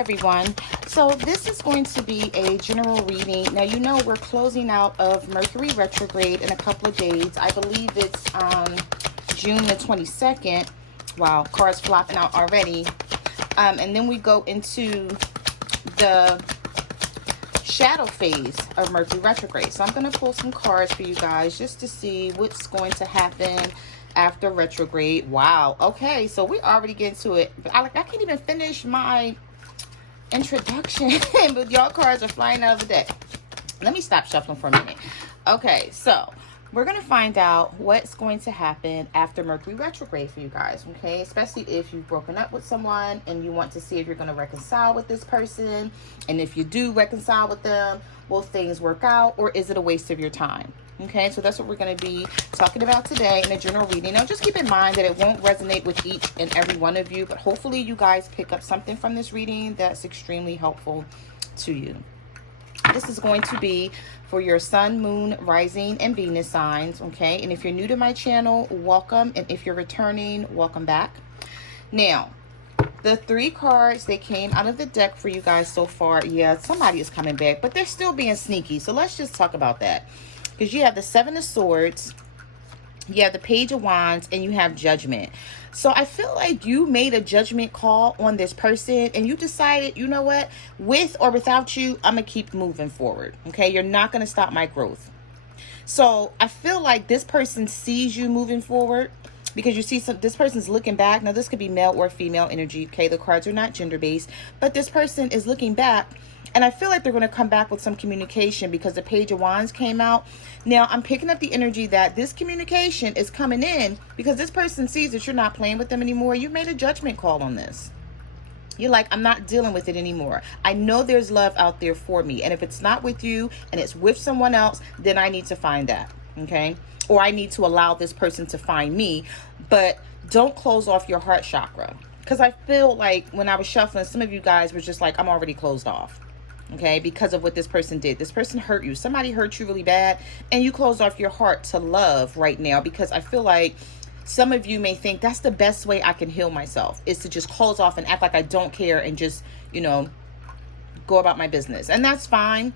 everyone. So this is going to be a general reading. Now, you know we're closing out of Mercury retrograde in a couple of days. I believe it's June the 22nd. Wow, cards flopping out already. And then we go into the shadow phase of Mercury retrograde. So I'm going to pull some cards for you guys just to see what's going to happen after retrograde. Wow. Okay, so we already get into it. I can't even finish my introduction, but y'all cards are flying out of the deck. Let me stop shuffling for a minute. Okay, so we're going to find out what's going to happen after Mercury retrograde for you guys, okay? Especially if you've broken up with someone and you want to see if you're going to reconcile with this person. And if you do reconcile with them, will things work out, or is it a waste of your time? Okay, so that's what we're going to be talking about today in a general reading. Now, just keep in mind that it won't resonate with each and every one of you, but hopefully you guys pick up something from this reading that's extremely helpful to you. This is going to be for your sun, moon, rising, and Venus signs, okay? And if you're new to my channel, welcome. And if you're returning, welcome back. Now, the three cards that came out of the deck for you guys so far, yeah, somebody is coming back, but they're still being sneaky. So let's just talk about that. Because you have the Seven of Swords, you have the Page of Wands, and you have Judgment. So I feel like you made a judgment call on this person and you decided, you know what, with or without you, I'm going to keep moving forward. Okay, you're not going to stop my growth. So I feel like this person sees you moving forward because you see this person's looking back. Now, this could be male or female energy. Okay, the cards are not gender based, but this person is looking back. And I feel like they're going to come back with some communication because the Page of Wands came out. Now, I'm picking up the energy that this communication is coming in because this person sees that you're not playing with them anymore. You've made a judgment call on this. You're like, I'm not dealing with it anymore. I know there's love out there for me. And if it's not with you and it's with someone else, then I need to find that. Okay? Or I need to allow this person to find me. But don't close off your heart chakra. Because I feel like when I was shuffling, some of you guys were just like, I'm already closed off. Okay, because of what this person did. This person hurt you. Somebody hurt you really bad, and you closed off your heart to love right now, because I feel like some of you may think that's the best way I can heal myself, is to just close off and act like I don't care and just, you know, go about my business. And that's fine.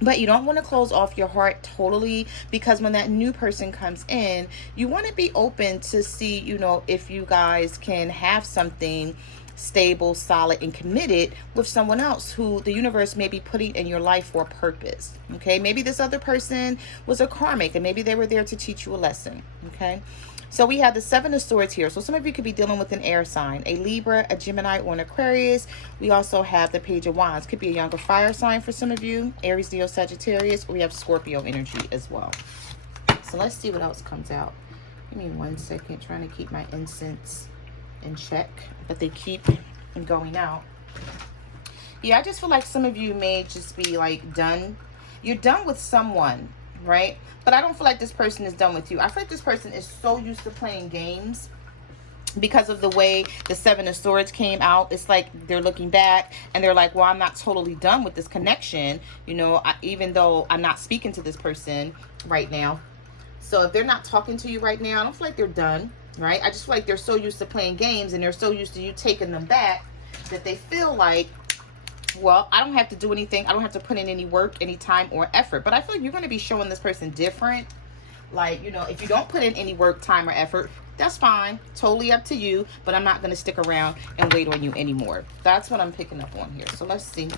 But you don't want to close off your heart totally, because when that new person comes in, you want to be open to see, you know, if you guys can have something stable, solid, and committed with someone else who the universe may be putting in your life for a purpose. Okay, maybe this other person was a karmic and maybe they were there to teach you a lesson. Okay, so we have the Seven of Swords here. So some of you could be dealing with an air sign, a Libra, a Gemini, or an Aquarius. We also have the Page of Wands. Could be a younger fire sign for some of you, Aries, Leo, Sagittarius. Or we have Scorpio energy as well. So let's see what else comes out. Give me 1 second, trying to keep my incense in check, but they keep going out. Yeah, I just feel like some of you may just be like done. You're done with someone, right? But I don't feel like this person is done with you. I feel like this person is so used to playing games because of the way the Seven of Swords came out. It's like they're looking back and they're like, well, I'm not totally done with this connection, you know, even though I'm not speaking to this person right now. So if they're not talking to you right now, I don't feel like they're done. Right? I just feel like they're so used to playing games and they're so used to you taking them back that they feel like, well, I don't have to do anything. I don't have to put in any work, any time or effort. But I feel like you're going to be showing this person different. Like, you know, if you don't put in any work, time or effort, that's fine. Totally up to you. But I'm not going to stick around and wait on you anymore. That's what I'm picking up on here. So let's see.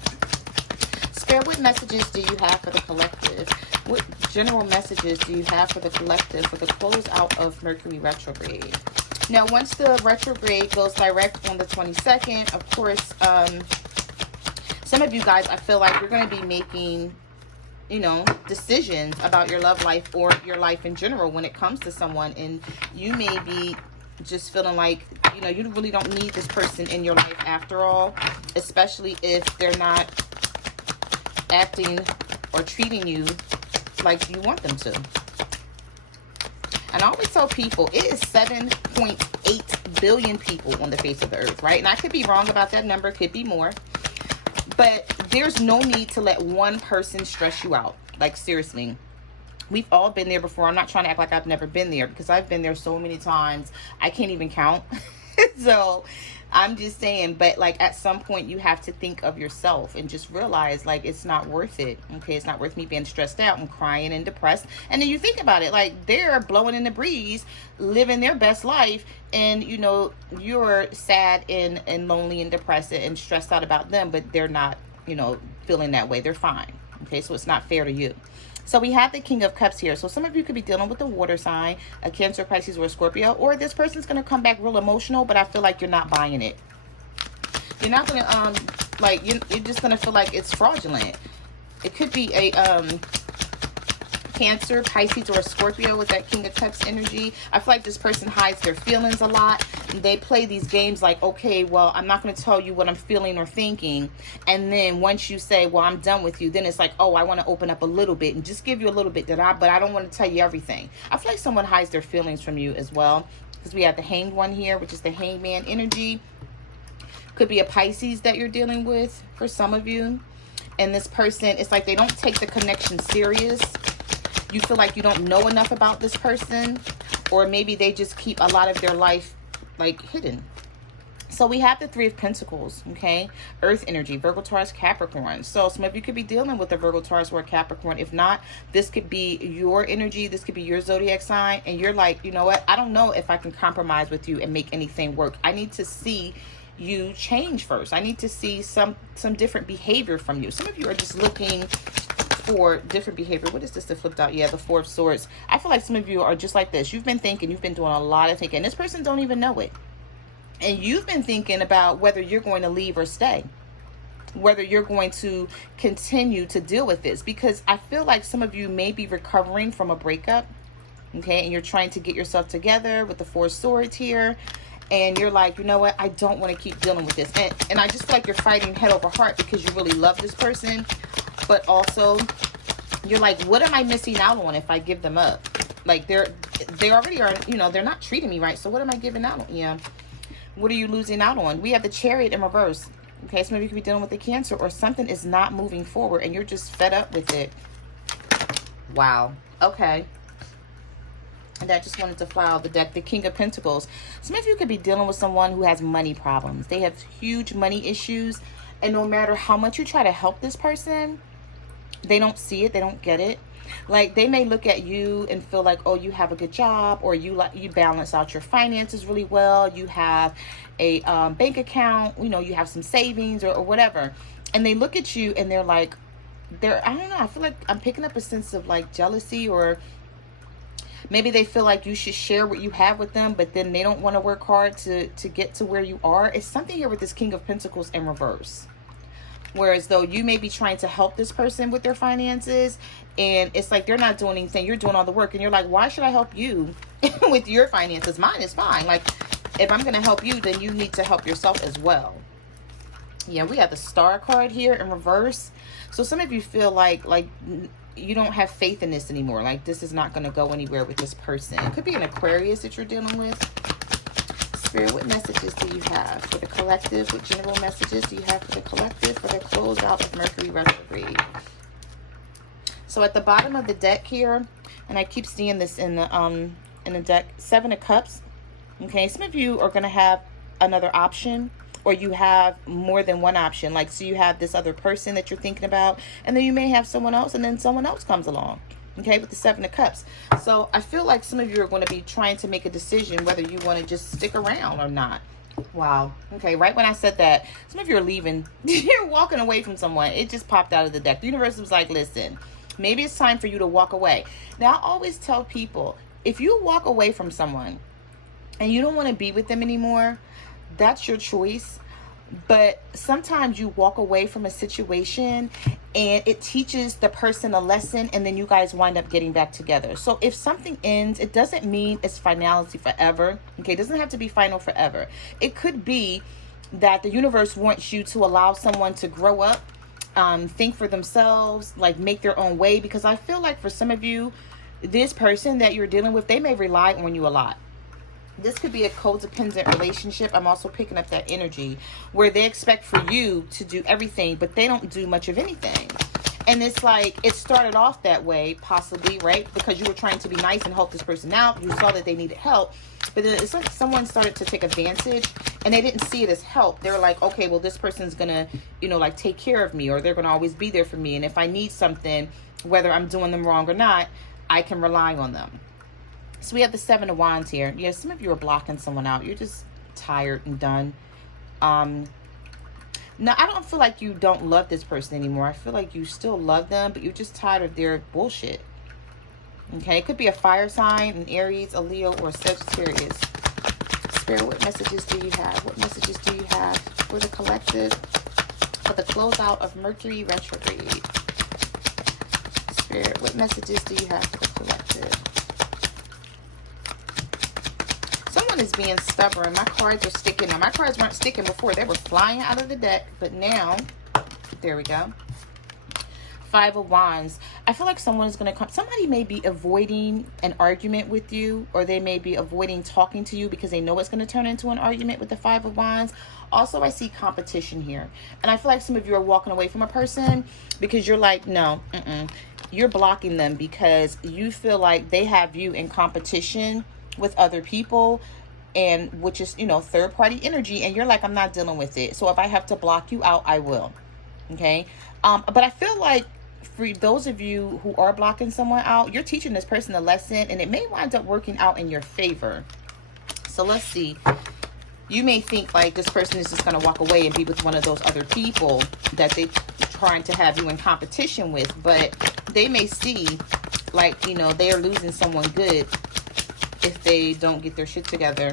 Spirit, what messages do you have for the collective? What general messages do you have for the collective for the close out of Mercury retrograde? Now, once the retrograde goes direct on the 22nd, of course, some of you guys, I feel like you're going to be making, you know, decisions about your love life or your life in general when it comes to someone. And you may be just feeling like, you know, you really don't need this person in your life after all, especially if they're not acting or treating you like you want them to. And I always tell people, it is 7.8 billion people on the face of the earth, right? And I could be wrong about that number, could be more. But there's no need to let one person stress you out. Like, seriously. We've all been there before. I'm not trying to act like I've never been there, because I've been there so many times. I can't even count. So I'm just saying, but like at some point you have to think of yourself and just realize like it's not worth it. Okay, it's not worth me being stressed out and crying and depressed. And then you think about it, like they're blowing in the breeze, living their best life, and you know you're sad and lonely and depressed and stressed out about them, but they're not, you know, feeling that way. They're fine. Okay, so it's not fair to you. So we have the King of Cups here. So some of you could be dealing with a water sign, a Cancer, Pisces, or a Scorpio. Or this person's going to come back real emotional, but I feel like you're not buying it. You're not going to, like, you're just going to feel like it's fraudulent. It could be a Cancer, Pisces, or a Scorpio with that King of Cups energy. I feel like this person hides their feelings a lot. They play these games like, okay, well, I'm not going to tell you what I'm feeling or thinking. And then once you say, well, I'm done with you, then it's like, oh, I want to open up a little bit and just give you a little bit, but I don't want to tell you everything. I feel like someone hides their feelings from you as well, because we have the Hanged One here, which is the Hangman energy. Could be a Pisces that you're dealing with for some of you. And this person, it's like they don't take the connection serious. You feel like you don't know enough about this person, or maybe they just keep a lot of their life like hidden. So we have the Three of Pentacles, okay? Earth energy, Virgo, Taurus, Capricorn. So some of you could be dealing with a Virgo, Taurus, or Capricorn. If not, this could be your energy. This could be your zodiac sign. And you're like, you know what? I don't know if I can compromise with you and make anything work. I need to see you change first. I need to see some different behavior from you. Some of you are just looking for different behavior. What is this that flipped out? Yeah, the Four of Swords. I feel like some of you are just like this. You've been thinking, you've been doing a lot of thinking. This person don't even know it. And you've been thinking about whether you're going to leave or stay, whether you're going to continue to deal with this, because I feel like some of you may be recovering from a breakup, okay, and you're trying to get yourself together with the Four of Swords here, and you're like, you know what, I don't want to keep dealing with this, and I just feel like you're fighting head over heart because you really love this person, but also you're like, what am I missing out on if I give them up? Like they already are, you know, they're not treating me right, so what am I giving out on? Yeah, what are you losing out on? We have the Chariot in reverse. Okay, so maybe you could be dealing with the Cancer, or something is not moving forward and you're just fed up with it. Wow. Okay. And I just wanted to fly out the deck, the King of Pentacles. Some of you could be dealing with someone who has money problems. They have huge money issues, and no matter how much you try to help this person, they don't see it, they don't get it. Like they may look at you and feel like, oh, you have a good job, or you balance out your finances really well, you have a bank account, you know, you have some savings or whatever, and they look at you and they're like, I don't know, I feel like I'm picking up a sense of like jealousy, or maybe they feel like you should share what you have with them, but then they don't want to work hard to get to where you are. It's something here with this King of Pentacles in reverse. Whereas though you may be trying to help this person with their finances, and it's like they're not doing anything, you're doing all the work, and you're like, why should I help you with your finances? Mine is fine. Like if I'm going to help you, then you need to help yourself as well. Yeah, we have the Star card here in reverse. So some of you feel like you don't have faith in this anymore. Like this is not going to go anywhere with this person. It could be an Aquarius that you're dealing with. Spirit, what messages do you have for the collective? What general messages do you have for the collective for the closeout of Mercury retrograde? So at the bottom of the deck here, and I keep seeing this in the deck, Seven of Cups. Okay, some of you are going to have another option, or you have more than one option. Like, so you have this other person that you're thinking about, and then you may have someone else, and then someone else comes along. Okay, with the Seven of Cups. So I feel like some of you are going to be trying to make a decision whether you want to just stick around or not. Wow. Okay, right when I said that, some of you are leaving. You're walking away from someone. It just popped out of the deck. The universe was like, listen, maybe it's time for you to walk away. Now, I always tell people, if you walk away from someone and you don't want to be with them anymore, that's your choice. But sometimes you walk away from a situation and it teaches the person a lesson, and then you guys wind up getting back together. So if something ends, it doesn't mean it's finality forever. Okay, it doesn't have to be final forever. It could be that the universe wants you to allow someone to grow up, think for themselves, like make their own way. Because I feel like for some of you, this person that you're dealing with, they may rely on you a lot. This could be a codependent relationship. I'm also picking up that energy where they expect for you to do everything, but they don't do much of anything. And it's like, it started off that way, possibly, right? Because you were trying to be nice and help this person out. You saw that they needed help. But then it's like someone started to take advantage and they didn't see it as help. They were like, okay, well, this person's going to, you know, like take care of me, or they're going to always be there for me. And if I need something, whether I'm doing them wrong or not, I can rely on them. So we have the Seven of Wands here. Yeah, some of you are blocking someone out. You're just tired and done. Now, I don't feel like you don't love this person anymore. I feel like you still love them, but you're just tired of their bullshit. Okay, it could be a fire sign, an Aries, a Leo, or a Sagittarius. Spirit, what messages do you have? What messages do you have for the collective, for the closeout of Mercury retrograde? Spirit, what messages do you have for the collective? Someone is being stubborn. My cards are sticking. Now, my cards weren't sticking before. They were flying out of the deck. But now, there we go. Five of Wands. I feel like someone is going to come. Somebody may be avoiding an argument with you, or they may be avoiding talking to you because they know it's going to turn into an argument with the Five of Wands. Also, I see competition here. And I feel like some of you are walking away from a person because you're like, no, you're blocking them because you feel like they have you in competition with other people, and which is, you know, third party energy, and you're like, I'm not dealing with it. So if I have to block you out, I will. Okay. But I feel like for those of you who are blocking someone out, you're teaching this person a lesson, and it may wind up working out in your favor. So let's see. You may think like this person is just going to walk away and be with one of those other people that they trying to have you in competition with, but they may see like, you know, they are losing someone good if they don't get their shit together.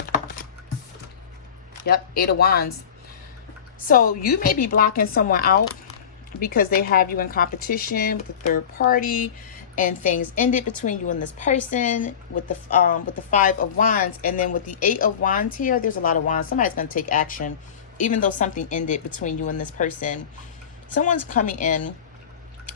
Yep, Eight of Wands. So you may be blocking someone out because they have you in competition with a third party, and things ended between you and this person with the Five of Wands. And then with the Eight of Wands here, there's a lot of wands. Somebody's going to take action, even though something ended between you and this person. Someone's coming in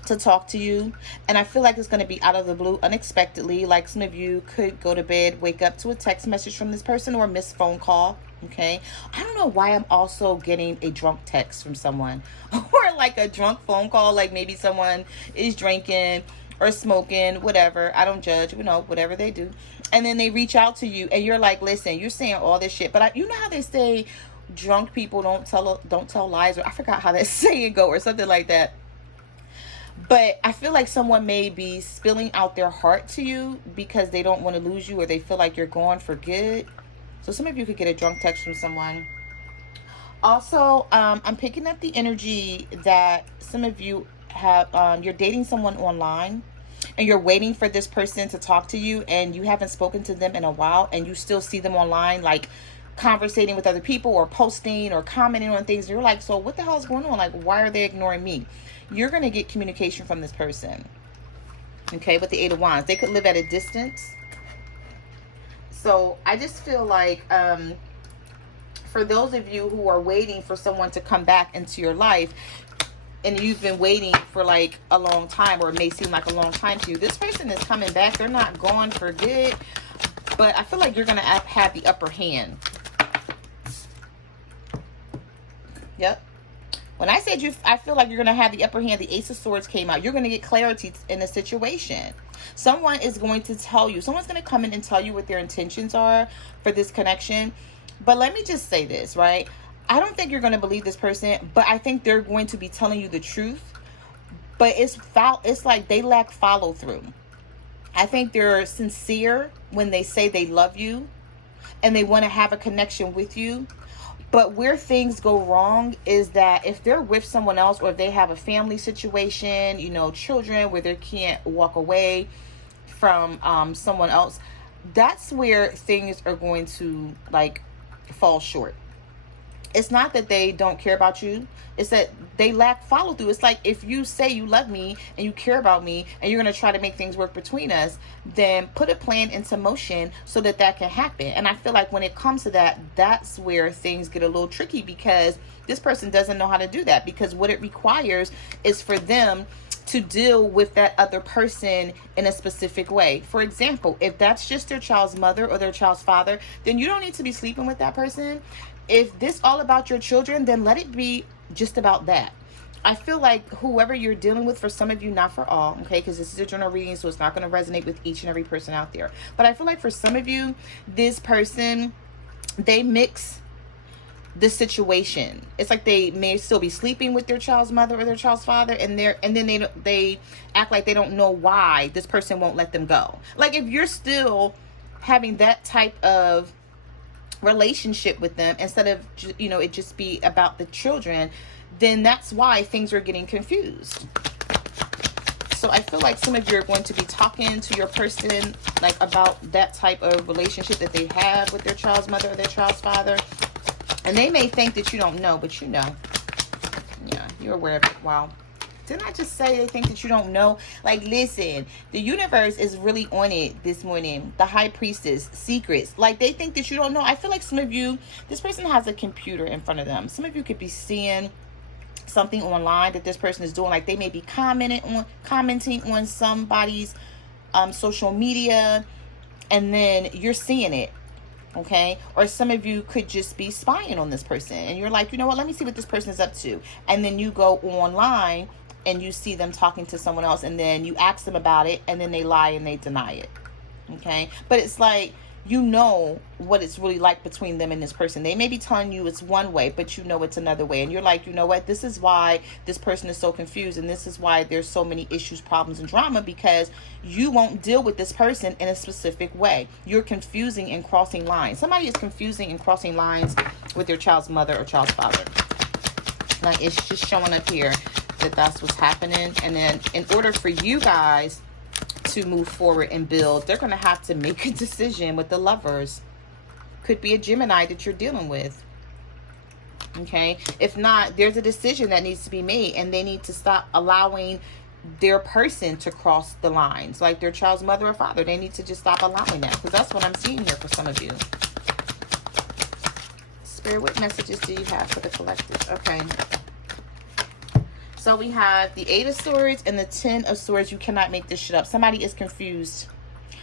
to talk to you, and I feel like it's going to be out of the blue, unexpectedly. Like some of you could go to bed, wake up to a text message from this person, or a missed phone call. Okay, I don't know why I'm also getting a drunk text from someone or like a drunk phone call. Like maybe someone is drinking or smoking, whatever. I don't judge, you know, whatever they do. And then they reach out to you and you're like, listen, you're saying all this shit, but you know how they say drunk people don't tell lies, or I forgot how that saying go, or something like that. But I feel like someone may be spilling out their heart to you because they don't want to lose you, or they feel like you're gone for good. So some of you could get a drunk text from someone. Also, I'm picking up the energy that some of you have, you're dating someone online and you're waiting for this person to talk to you, and you haven't spoken to them in a while, and you still see them online, like conversating with other people or posting or commenting on things. You're like, so what the hell is going on? Like, why are they ignoring me? You're going to get communication from this person. Okay, with the Eight of Wands. They could live at a distance. So I just feel like for those of you who are waiting for someone to come back into your life, and you've been waiting for like a long time, or it may seem like a long time to you, this person is coming back. They're not gone for good, but I feel like you're going to have the upper hand. Yep. When I said I feel like you're going to have the upper hand, the Ace of Swords came out. You're going to get clarity in a situation. Someone is going to tell you. Someone's going to come in and tell you what their intentions are for this connection. But let me just say this, right? I don't think you're going to believe this person, but I think they're going to be telling you the truth. But it's like they lack follow through. I think they're sincere when they say they love you and they want to have a connection with you. But where things go wrong is that if they're with someone else, or if they have a family situation, you know, children, where they can't walk away from someone else, that's where things are going to like fall short. It's not that they don't care about you. It's that they lack follow through. It's like if you say you love me and you care about me and you're going to try to make things work between us, then put a plan into motion so that that can happen. And I feel like when it comes to that, that's where things get a little tricky, because this person doesn't know how to do that, because what it requires is for them to deal with that other person in a specific way. For example, if that's just their child's mother or their child's father, then you don't need to be sleeping with that person. If this all about your children, then let it be just about that. I feel like whoever you're dealing with, for some of you, not for all, okay, because this is a general reading, so it's not going to resonate with each and every person out there. But I feel like for some of you, this person, they mix the situation. It's like they may still be sleeping with their child's mother or their child's father, and then they act like they don't know why this person won't let them go. Like, if you're still having that type of relationship with them, instead of, you know, it just be about the children, then that's why things are getting confused. So I feel like some of you are going to be talking to your person like about that type of relationship that they have with their child's mother or their child's father. And they may think that you don't know, but you know. Yeah, you're aware of it. Wow. Didn't I just say they think that you don't know? Like, listen, the universe is really on it this morning. The high priestess, secrets. Like, they think that you don't know. I feel like some of you, this person has a computer in front of them. Some of you could be seeing something online that this person is doing. Like, they may be commenting on somebody's social media, and then you're seeing it. Okay, or some of you could just be spying on this person, and you're like, you know what, let me see what this person is up to. And then you go online and you see them talking to someone else, and then you ask them about it, and then they lie and they deny it. Okay, but it's like, you know what it's really like between them and this person. They may be telling you it's one way, but you know it's another way. And you're like, you know what, this is why this person is so confused, and this is why there's so many issues, problems, and drama, because you won't deal with this person in a specific way. You're confusing and crossing lines. Somebody is confusing and crossing lines with their child's mother or child's father. Like, it's just showing up here that that's what's happening. And then in order for you guys to move forward and build, they're going to have to make a decision with the Lovers. Could be a Gemini that you're dealing with. Okay, if not, there's a decision that needs to be made, and they need to stop allowing their person to cross the lines, like their child's mother or father. They need to just stop allowing that, because that's what I'm seeing here for some of you. Spirit, what messages do you have for the collective? Okay, so we have the 8 of Swords and the 10 of Swords. You cannot make this shit up. Somebody is confused.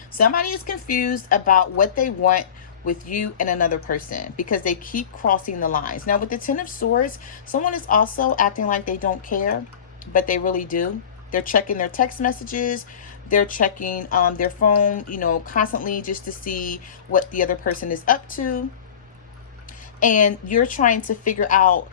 Somebody is confused about what they want with you and another person, because they keep crossing the lines. Now, with the 10 of Swords, someone is also acting like they don't care, but they really do. They're checking their text messages. They're checking their phone, you know, constantly, just to see what the other person is up to. And you're trying to figure out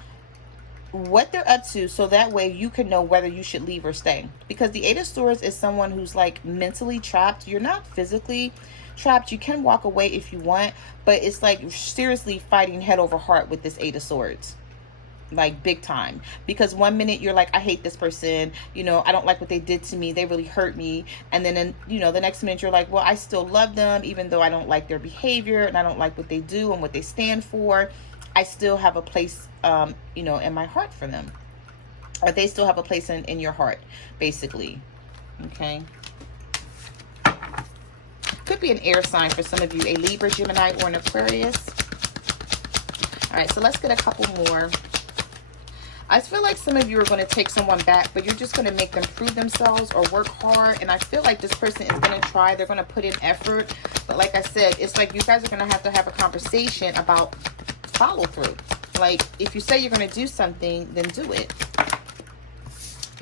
what they're up to, so that way you can know whether you should leave or stay. Because the 8 of Swords is someone who's like mentally trapped. You're not physically trapped. You can walk away if you want, but it's like seriously fighting head over heart with this 8 of Swords, like big time. Because one minute you're like, I hate this person, you know, I don't like what they did to me, they really hurt me. And then, you know, the next minute you're like, well, I still love them, even though I don't like their behavior and I don't like what they do and what they stand for. I still have a place, you know, in my heart for them. Or they still have a place in your heart, basically. Okay. Could be an air sign for some of you, a Libra, Gemini, or an Aquarius. All right, so let's get a couple more. I feel like some of you are going to take someone back, but you're just going to make them prove themselves or work hard. And I feel like this person is going to try. They're going to put in effort. But like I said, it's like you guys are going to have a conversation about follow through. Like, if you say you're going to do something, then do it.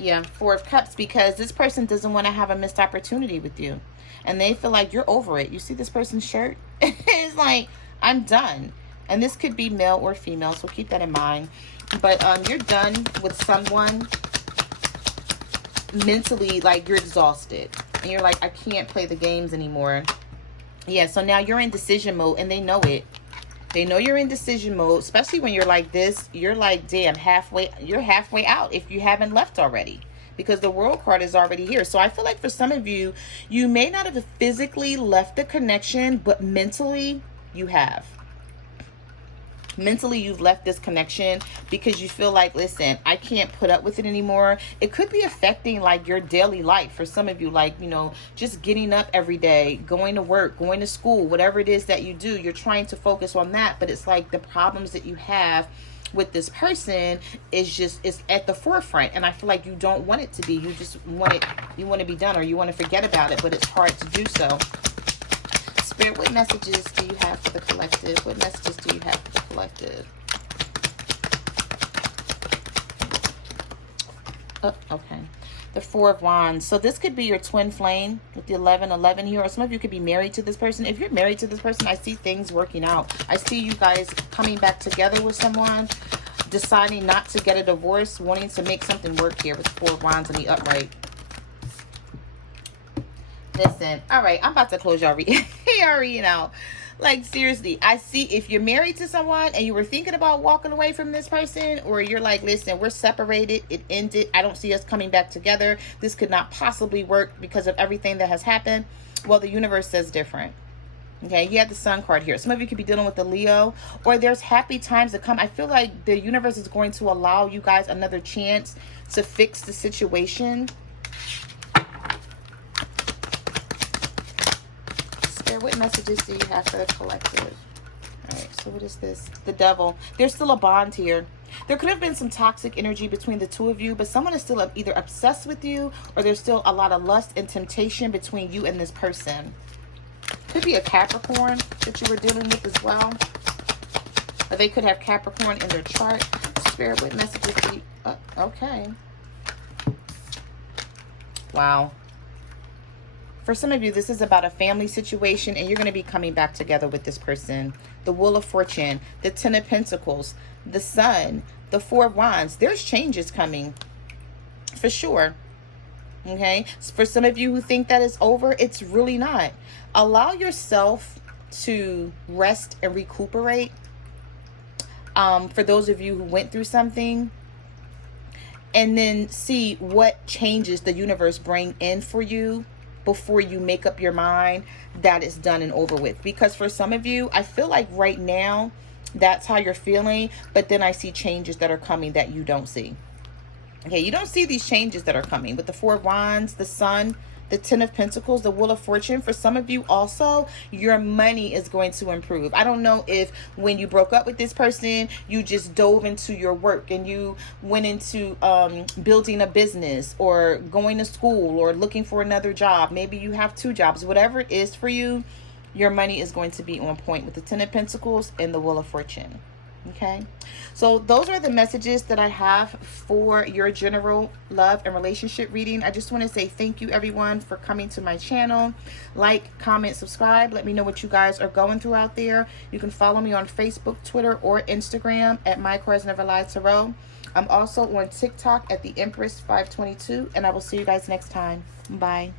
Yeah, 4 of Cups, because this person doesn't want to have a missed opportunity with you. And they feel like you're over it. You see this person's shirt? It's like, I'm done. And this could be male or female, so keep that in mind. But you're done with someone mentally, like you're exhausted. And you're like, I can't play the games anymore. Yeah, so now you're in decision mode, and they know it. They know you're in decision mode, especially when you're like this. You're like, damn, you're halfway out if you haven't left already, because the World card is already here. So I feel like for some of you, you may not have physically left the connection, but mentally you have. Mentally, you've left this connection because you feel like, listen, I can't put up with it anymore. It could be affecting like your daily life for some of you, like, you know, just getting up every day, going to work, going to school, whatever it is that you do, you're trying to focus on that. But it's like the problems that you have with this person is at the forefront, and I feel like you don't want it to be. You just want it, you want to be done, or you want to forget about it, but it's hard to do so. Spirit, what messages do you have for the collective? What messages do you have for the collective? Oh, okay. The Four of Wands. So this could be your twin flame with the 1111 here. Or some of you could be married to this person. If you're married to this person, I see things working out. I see you guys coming back together with someone, deciding not to get a divorce, wanting to make something work here with the Four of Wands in the upright. Listen, all right, I'm about to close y'all reading out. Like, seriously, I see if you're married to someone and you were thinking about walking away from this person, or you're like, listen, we're separated, it ended, I don't see us coming back together, this could not possibly work because of everything that has happened. Well, the universe says different. Okay, you have the Sun card here. Some of you could be dealing with the Leo, or there's happy times to come. I feel like the universe is going to allow you guys another chance to fix the situation. What messages do you have for the collective? All right, so what is this? The Devil. There's still a bond here. There could have been some toxic energy between the two of you, but someone is still either obsessed with you, or there's still a lot of lust and temptation between you and this person. Could be a Capricorn that you were dealing with as well. Or they could have Capricorn in their chart. Spirit, what messages do you... okay. Wow. For some of you, this is about a family situation, and you're going to be coming back together with this person. The Wheel of Fortune, the Ten of Pentacles, the Sun, the Four of Wands. There's changes coming for sure. Okay. For some of you who think that it's over, it's really not. Allow yourself to rest and recuperate. For those of you who went through something, and then see what changes the universe bring in for you before you make up your mind that it's done and over with. Because for some of you, I feel like right now that's how you're feeling, but then I see changes that are coming that you don't see. Okay, you don't see these changes that are coming with the Four of Wands, the Sun, the Ten of Pentacles, the Wheel of Fortune. For some of you also, your money is going to improve. I don't know if when you broke up with this person, you just dove into your work and you went into building a business or going to school or looking for another job. Maybe you have two jobs. Whatever it is for you, your money is going to be on point with the Ten of Pentacles and the Wheel of Fortune. Okay, so those are the messages that I have for your general love and relationship reading. I just want to say thank you everyone for coming to my channel. Like, comment, subscribe. Let me know what you guys are going through out there. You can follow me on Facebook, Twitter, or Instagram at My Cards Never Lie Tarot. I'm also on TikTok at the Empress 522, and I will see you guys next time. Bye.